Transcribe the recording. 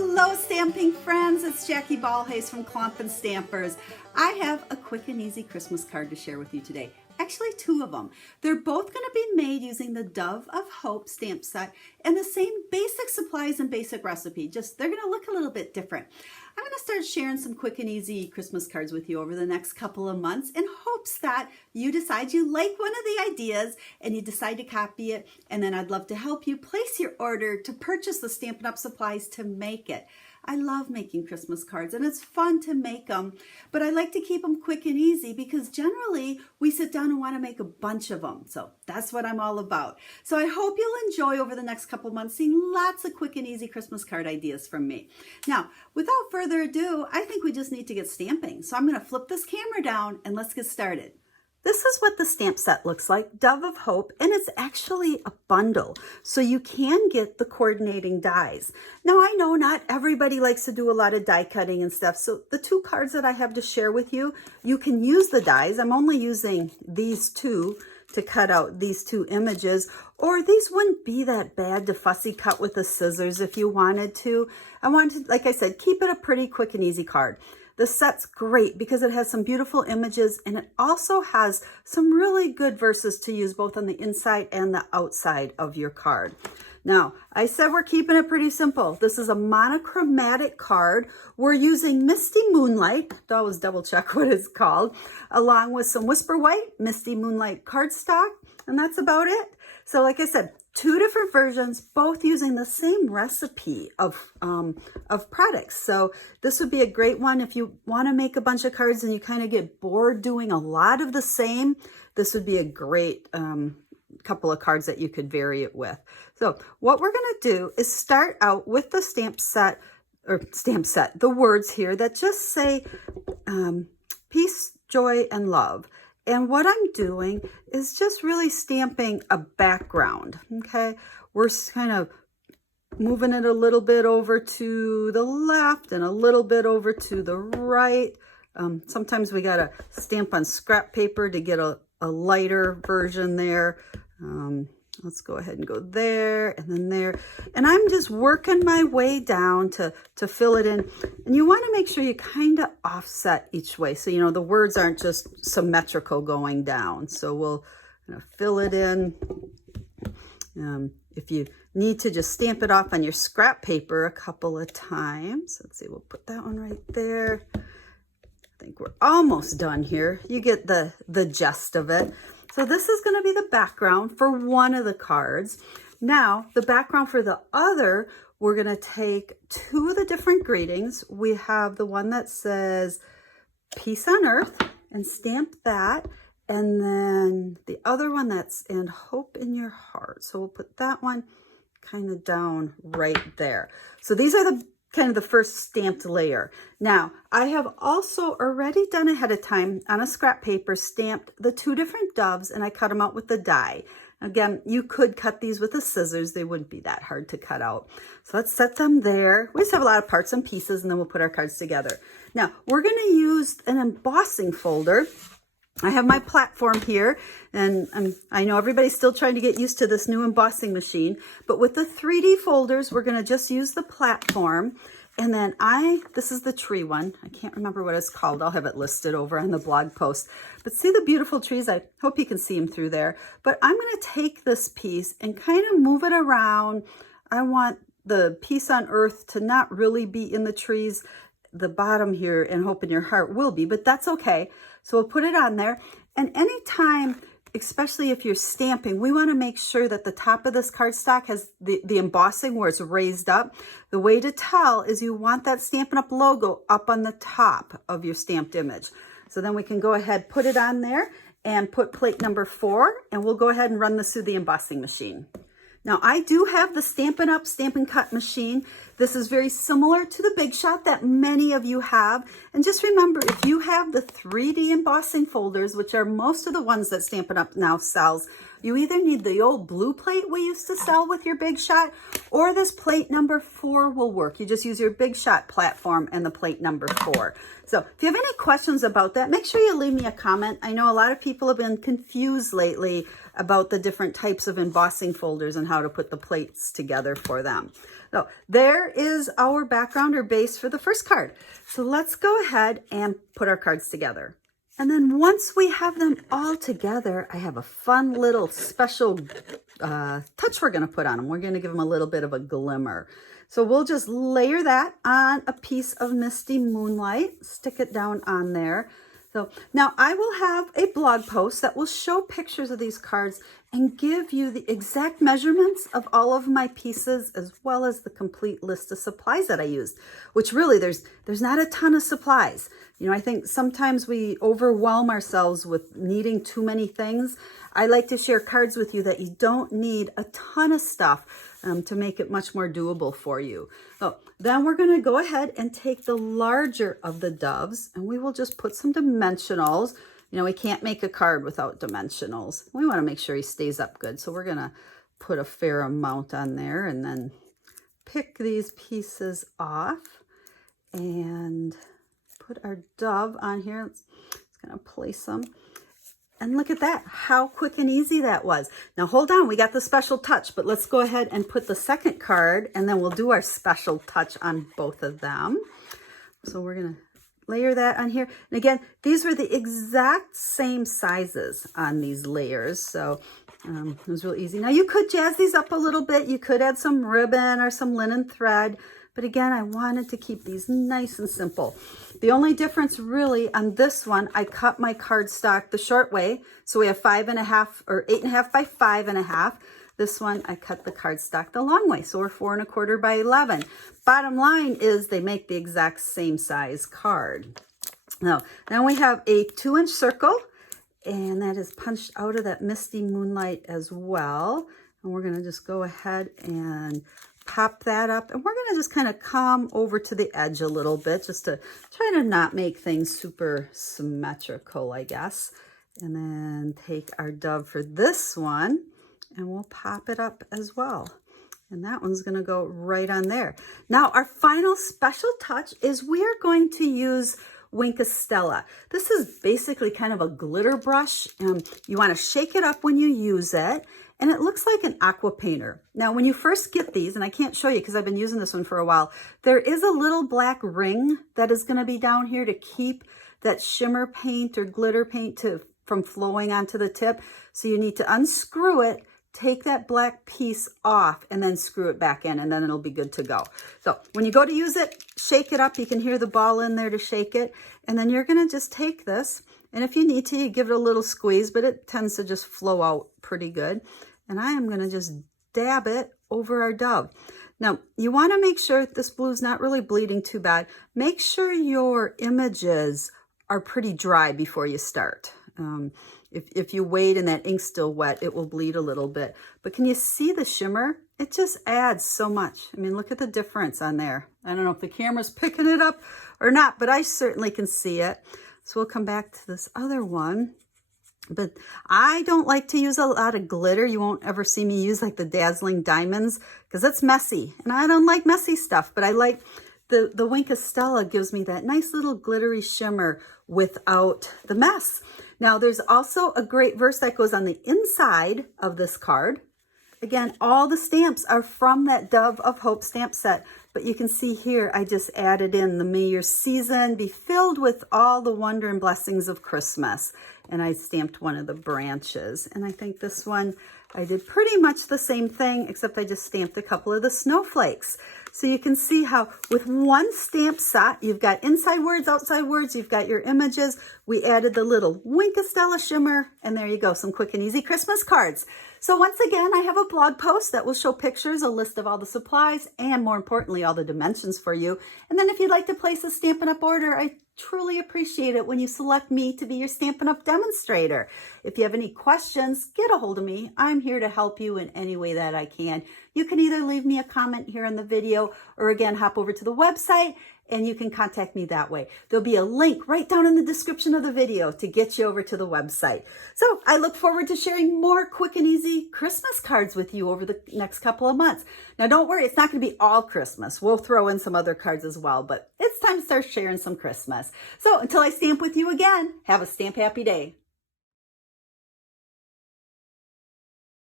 Hello stamping friends, it's Jackie Bolhuis from Klompen Stampers. I have a quick and easy Christmas card to share with you today. Actually, two of them. They're both going to be made using the Dove of Hope stamp set and the same basic supplies and basic recipe, just they're going to look a little bit different. I'm going to start sharing some quick and easy Christmas cards with you over the next couple of months in hopes that you decide you like one of the ideas and you decide to copy it, and then I'd love to help you place your order to purchase the Stampin' Up! Supplies to make it. I love making Christmas cards and it's fun to make them, but I like to keep them quick and easy because generally we sit down and want to make a bunch of them. So that's what I'm all about. So I hope you'll enjoy over the next couple months seeing lots of quick and easy Christmas card ideas from me. Now, without further ado, I think we just need to get stamping. So I'm going to flip this camera down and let's get started. This is what the stamp set looks like, Dove of Hope, and it's actually a bundle, so you can get the coordinating dies. Now, I know not everybody likes to do a lot of die cutting and stuff, so the two cards that I have to share with you, you can use the dies. I'm only using these two to cut out these two images, or these wouldn't be that bad to fussy cut with the scissors if you wanted to. I wanted, like I said, keep it a pretty quick and easy card. The set's great because it has some beautiful images and it also has some really good verses to use both on the inside and the outside of your card. Now, I said we're keeping it pretty simple. This is a monochromatic card. We're using Misty Moonlight, always double check what it's called, along with some Whisper White, Misty Moonlight cardstock, and that's about it. So like I said, two different versions, both using the same recipe of products. So this would be a great one if you want to make a bunch of cards and you kind of get bored doing a lot of the same. This would be a great couple of cards that you could vary it with. So what we're going to do is start out with the the words here that just say peace, joy, and love. And what I'm doing is just really stamping a background, okay? We're kind of moving it a little bit over to the left and a little bit over to the right. Sometimes we gotta stamp on scrap paper to get a lighter version there. Let's go ahead and go there and then there. And I'm just working my way down to fill it in. And you want to make sure you kind of offset each way. So, you know, the words aren't just symmetrical going down. So we'll fill it in. If you need to just stamp it off on your scrap paper a couple of times. Let's see, we'll put that one right there. I think we're almost done here. You get the gist of it. So this is going to be the background for one of the cards. Now, the background for the other, we're going to take two of the different greetings. We have the one that says peace on earth and stamp that. And then the other one that's and hope in your heart. So we'll put that one kind of down right there. So these are the kind of the first stamped layer. Now, I have also already done ahead of time on a scrap paper, stamped the two different doves, and I cut them out with the die. Again, you could cut these with the scissors. They wouldn't be that hard to cut out. So let's set them there. We just have a lot of parts and pieces, and then we'll put our cards together. Now, we're going to use an embossing folder. I have my platform here, and I know everybody's still trying to get used to this new embossing machine, but with the 3D folders, we're going to just use the platform. And then this is the tree one. I can't remember what it's called. I'll have it listed over on the blog post. But see the beautiful trees? I hope you can see them through there. But I'm going to take this piece and kind of move it around. I want the peace on earth to not really be in the trees. The bottom here and hope in your heart will be, but that's okay. So we'll put it on there. And anytime, especially if you're stamping, we want to make sure that the top of this cardstock has the embossing where it's raised up. The way to tell is you want that Stampin' Up! Logo up on the top of your stamped image. So then we can go ahead, put it on there and put plate number 4, and we'll go ahead and run this through the embossing machine. Now, I do have the Stampin' Up! Stamp and Cut machine. This is very similar to the Big Shot that many of you have. And just remember, if you have the 3D embossing folders, which are most of the ones that Stampin' Up! Now sells, you either need the old blue plate we used to sell with your Big Shot, or this plate number 4 will work. You just use your Big Shot platform and the plate number 4. So if you have any questions about that, make sure you leave me a comment. I know a lot of people have been confused lately about the different types of embossing folders and how to put the plates together for them. So there is our background or base for the first card. So let's go ahead and put our cards together. And then once we have them all together, I have a fun little special touch we're going to put on them. We're going to give them a little bit of a glimmer. So we'll just layer that on a piece of Misty Moonlight, stick it down on there. So now I will have a blog post that will show pictures of these cards and give you the exact measurements of all of my pieces, as well as the complete list of supplies that I used, which really there's not a ton of supplies. You know, I think sometimes we overwhelm ourselves with needing too many things. I like to share cards with you that you don't need a ton of stuff to make it much more doable for you. So then we're going to go ahead and take the larger of the doves, and we will just put some dimensionals. You know, we can't make a card without dimensionals. We want to make sure he stays up good. So we're going to put a fair amount on there and then pick these pieces off and put our dove on here. It's going to place them. And look at that, how quick and easy that was. Now hold on, we got the special touch, but let's go ahead and put the second card and then we'll do our special touch on both of them. So we're gonna layer that on here. And again, these were the exact same sizes on these layers. So it was real easy. Now you could jazz these up a little bit. You could add some ribbon or some linen thread. But again, I wanted to keep these nice and simple. The only difference really on this one, I cut my cardstock the short way. So we have 5.5 or 8.5 by 5.5. This one, I cut the cardstock the long way. So we're 4.25 by 11. Bottom line is they make the exact same size card. Now we have a 2-inch circle, and that is punched out of that Misty Moonlight as well. And we're gonna just go ahead and pop that up, and we're going to just kind of come over to the edge a little bit just to try to not make things super symmetrical, I guess. And then take our dove for this one and we'll pop it up as well. And that one's going to go right on there. Now our final special touch is we are going to use Wink of Stella. This is basically kind of a glitter brush, and you want to shake it up when you use it. And it looks like an aqua painter. Now, when you first get these, and I can't show you because I've been using this one for a while, there is a little black ring that is going to be down here to keep that shimmer paint or glitter paint from flowing onto the tip. So you need to unscrew it, take that black piece off, and then screw it back in, and then it'll be good to go. So when you go to use it, shake it up. You can hear the ball in there to shake it. And then you're going to just take this, and if you need to, you give it a little squeeze, but it tends to just flow out pretty good. And I am going to just dab it over our dove. Now, you want to make sure this blue is not really bleeding too bad. Make sure your images are pretty dry before you start. If you wait and that ink's still wet, it will bleed a little bit. But can you see the shimmer? It just adds so much. I mean, look at the difference on there. I don't know if the camera's picking it up or not, but I certainly can see it. So we'll come back to this other one. But I don't like to use a lot of glitter. You won't ever see me use like the dazzling diamonds because that's messy. And I don't like messy stuff, but I like the Wink of Stella gives me that nice little glittery shimmer without the mess. Now there's also a great verse that goes on the inside of this card. Again, all the stamps are from that Dove of Hope stamp set, but you can see here I just added in the May your season be filled with all the wonder and blessings of Christmas. And I stamped one of the branches. And I think this one, I did pretty much the same thing, except I just stamped a couple of the snowflakes. So you can see how with one stamp set, you've got inside words, outside words, you've got your images. We added the little Wink of Stella shimmer, and there you go, some quick and easy Christmas cards. So once again, I have a blog post that will show pictures, a list of all the supplies, and more importantly, all the dimensions for you. And then if you'd like to place a Stampin' Up! Order, I truly appreciate it when you select me to be your Stampin' Up! Demonstrator. If you have any questions, get a hold of me. I'm here to help you in any way that I can. You can either leave me a comment here in the video or again, hop over to the website and you can contact me that way. There'll be a link right down in the description of the video to get you over to the website. So I look forward to sharing more quick and easy Christmas cards with you over the next couple of months. Now don't worry, it's not going to be all Christmas. We'll throw in some other cards as well, but it's time to start sharing some Christmas. So until I stamp with you again, have a stamp happy day.